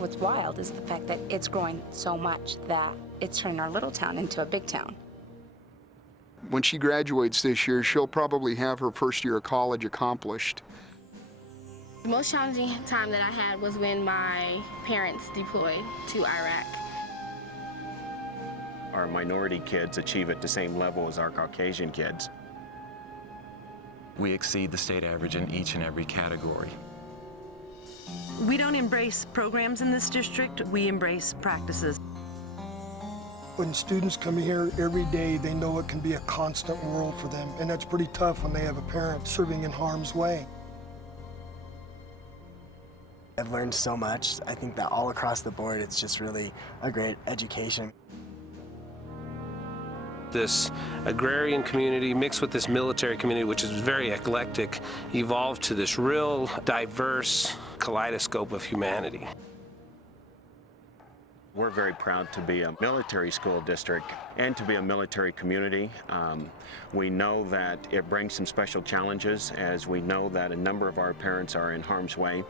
What's wild is the fact that it's growing so much that it's turning our little town into a big town. When she graduates this year, she'll probably have her first year of college accomplished. The most challenging time that I had was when my parents deployed to Iraq. Our minority kids achieve at the same level as our Caucasian kids. We exceed the state average in each and every category. We don't embrace programs in this district, we embrace practices. When students come here every day, they know it can be a constant world for them, and that's pretty tough when they have a parent serving in harm's way. I've learned so much. I think that all across the board, it's just really a great education. This agrarian community mixed with this military community, which is very eclectic, evolved to this real diverse kaleidoscope of humanity. We're very proud to be a military school district and to be a military community. We know that it brings some special challenges, as we know that a number of our parents are in harm's way,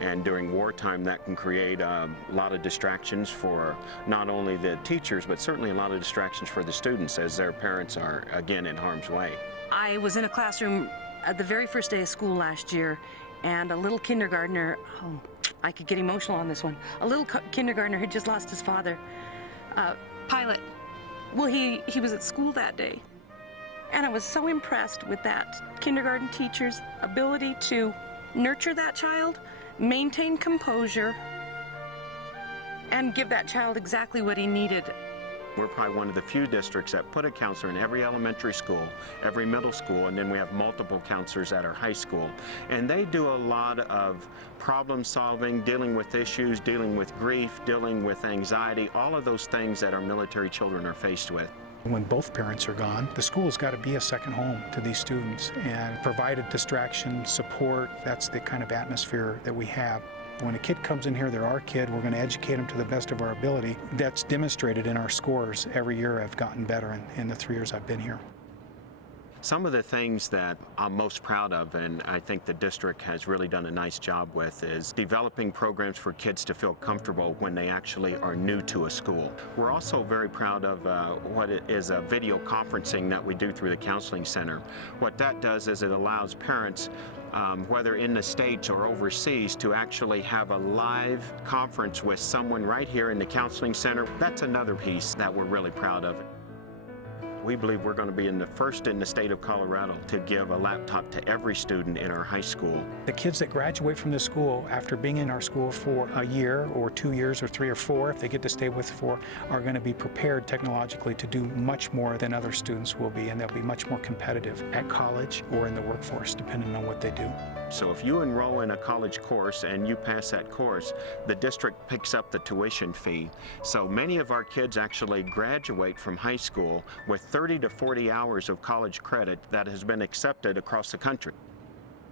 and during wartime that can create a lot of distractions for not only the teachers but certainly a lot of distractions for the students as their parents are again in harm's way. I was in a classroom at the very first day of school last year, and a little kindergartner, oh, I could get emotional on this one. A little kindergartner had just lost his father, pilot. Well, he was at school that day. And I was so impressed with that kindergarten teacher's ability to nurture that child, maintain composure, and give that child exactly what he needed. We're probably one of the few districts that put a counselor in every elementary school, every middle school, and then we have multiple counselors at our high school. And they do a lot of problem solving, dealing with issues, dealing with grief, dealing with anxiety, all of those things that our military children are faced with. When both parents are gone, the school's got to be a second home to these students and provide a distraction, support. That's the kind of atmosphere that we have. When a kid comes in here, they're our kid, we're going to educate them to the best of our ability. That's demonstrated in our scores. Every year I've gotten better in the 3 years I've been here. Some of the things that I'm most proud of, and I think the district has really done a nice job with, is developing programs for kids to feel comfortable when they actually are new to a school. We're also very proud of what is a video conferencing that we do through the counseling center. What that does is it allows parents, whether in the States or overseas, to actually have a live conference with someone right here in the counseling center. That's another piece that we're really proud of. We believe we're going to be the first in the state of Colorado to give a laptop to every student in our high school. The kids that graduate from this school after being in our school for a year or 2 years or 3 or 4, if they get to stay with 4, are going to be prepared technologically to do much more than other students will be, and they'll be much more competitive at college or in the workforce, depending on what they do. So if you enroll in a college course and you pass that course, the district picks up the tuition fee. So many of our kids actually graduate from high school with 30 to 40 hours of college credit that has been accepted across the country.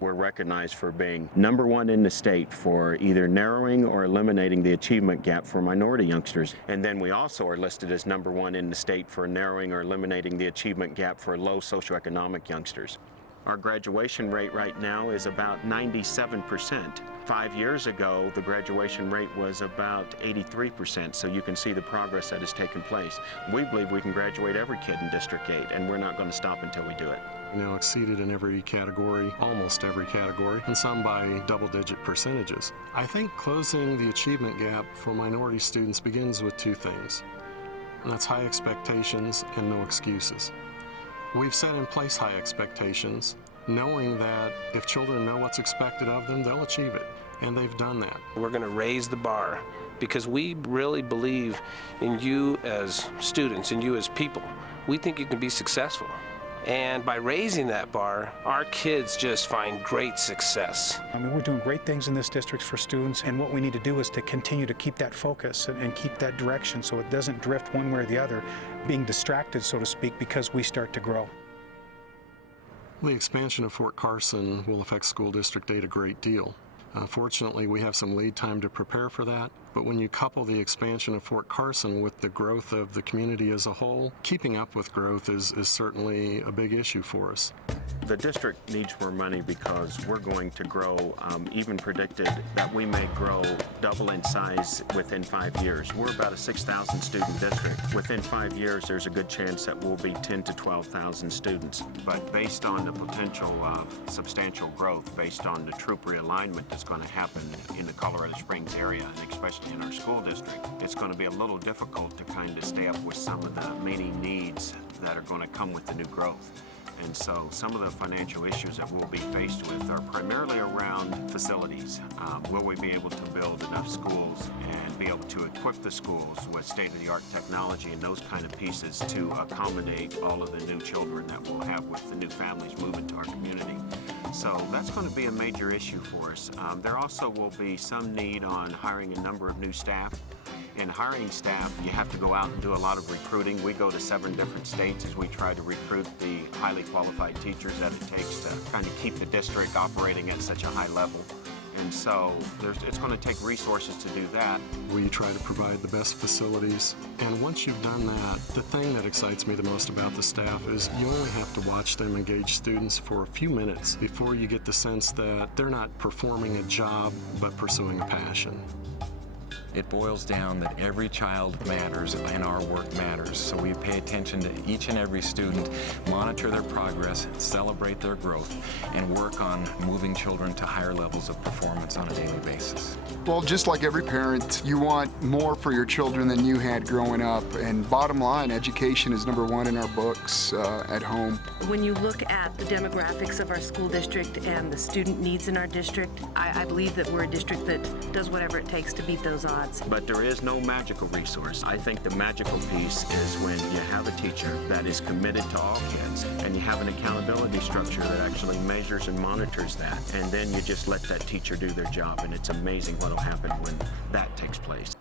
We're recognized for being #1 in the state for either narrowing or eliminating the achievement gap for minority youngsters. And then we also are listed as #1 in the state for narrowing or eliminating the achievement gap for low socioeconomic youngsters. Our graduation rate right now is about 97%. 5 years ago, the graduation rate was about 83%, so you can see the progress that has taken place. We believe we can graduate every kid in District 8, and we're not going to stop until we do it. Exceeded in every category, almost every category, and some by double-digit percentages. I think closing the achievement gap for minority students begins with 2 things, and that's high expectations and no excuses. We've set in place high expectations, knowing that if children know what's expected of them, they'll achieve it, and they've done that. We're going to raise the bar because we really believe in you as students, in you as people. We think you can be successful. And by raising that bar, our kids just find great success. I mean, we're doing great things in this district for students, and what we need to do is to continue to keep that focus and keep that direction so it doesn't drift one way or the other, being distracted, so to speak, because we start to grow. The expansion of Fort Carson will affect School District 8 a great deal. Fortunately, we have some lead time to prepare for that, but when you couple the expansion of Fort Carson with the growth of the community as a whole, keeping up with growth is certainly a big issue for us. The district needs more money because we're going to grow, even predicted that we may grow double in size within 5 years. We're about a 6,000 student district. Within 5 years, there's a good chance that we'll be 10 to 12,000 students. But based on the potential of substantial growth, based on the troop realignment that's going to happen in the Colorado Springs area, and especially in our school district, it's going to be a little difficult to kind of stay up with some of the many needs that are going to come with the new growth. And so some of the financial issues that we'll be faced with are primarily around facilities. Will we be able to build enough schools and be able to equip the schools with state-of-the-art technology and those kind of pieces to accommodate all of the new children that we'll have with the new families moving to our community? So that's going to be a major issue for us. There also will be some need on hiring a number of new staff. In hiring staff, you have to go out and do a lot of recruiting. We go to 7 different states as we try to recruit the highly qualified teachers that it takes to kind of keep the district operating at such a high level. And so it's going to take resources to do that. We try to provide the best facilities, and once you've done that, the thing that excites me the most about the staff is you only have to watch them engage students for a few minutes before you get the sense that they're not performing a job but pursuing a passion. It boils down that every child matters and our work matters. So we pay attention to each and every student, monitor their progress, celebrate their growth, and work on moving children to higher levels of performance on a daily basis. Well, just like every parent, you want more for your children than you had growing up. And bottom line, education is #1 in our books at home. When you look at the demographics of our school district and the student needs in our district, I believe that we're a district that does whatever it takes to beat those odds. But there is no magical resource. I think the magical piece is when you have a teacher that is committed to all kids and you have an accountability structure that actually measures and monitors that. And then you just let that teacher do their job, and it's amazing what will happen when that takes place.